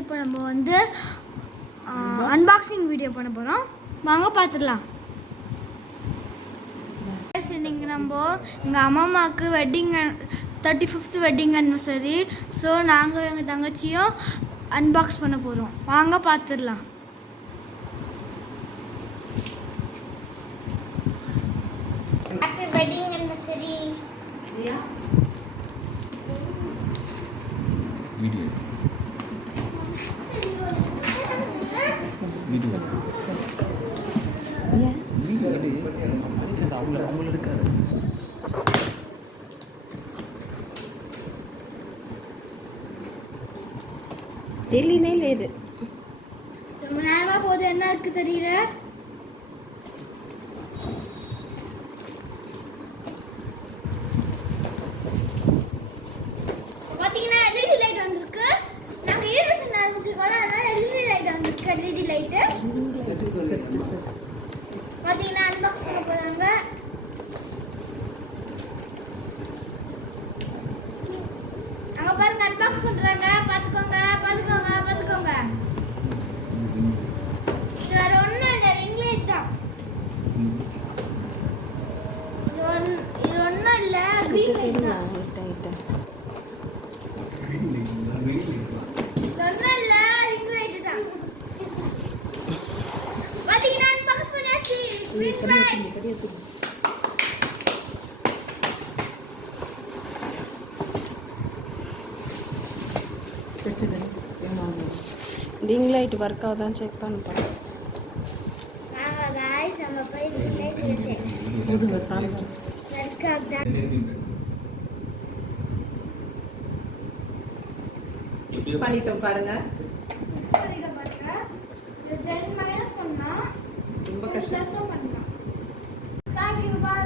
இப்போ நம்ம வந்து அன்பாக்சிங் வீடியோ பண்ண போகிறோம். வாங்க பார்த்துடலாம். இன்னைக்கு நம்ம எங்கள் அம்மாவுக்கு 35th வெட்டிங் அனிவர்சரி. ஸோ நாங்கள் எங்கள் தங்கச்சியும் அன்பாக்ஸ் பண்ண போகிறோம். வாங்க பார்த்துடலாம். Happy wedding anniversary. தெரியலே లేదు. ரொம்ப நேரமாக போது, என்ன இருக்கு தெரியல. பார்த்தீங்கன்னா எல்இடி லைட் வந்திருக்கு. நாங்கள் ஈடுபட்டு ஆரம்பிச்சிருக்கோம், அதனால எல்இடி லைட் வந்திருக்கு. எல்இடி லைட்டு பார்த்தீங்கன்னா அன்பாக்ஸ் பண்ண போகிறாங்க. அங்கே பாருங்க, அன்பாக்ஸ் பண்ணுறாங்க. பார்த்துக்கோங்க. இது வேற ஒன்றும் இல்லை, ரிங் லைட் தான். இது ஒன்றும் இல்லை, க்ரீன் லைட் தான். இது ஒன்றும் இல்லை, ரிங் லைட் தான். பார்த்தீங்கன்னா அன்பாக்ஸ் பண்ணியாச்சு. Ring light ring light work ஆகுதான்னு செக் பண்ணுறோம். நம்ம போய் ரிங் லைட் செக் ஒர்க் ஆகுதா. பண்ணிட்டோம் பாருங்க. மைனஸ் பண்ணா ரொம்ப கஷ்டம். பண்ணலாம். தேங்க்யூ. பாய்.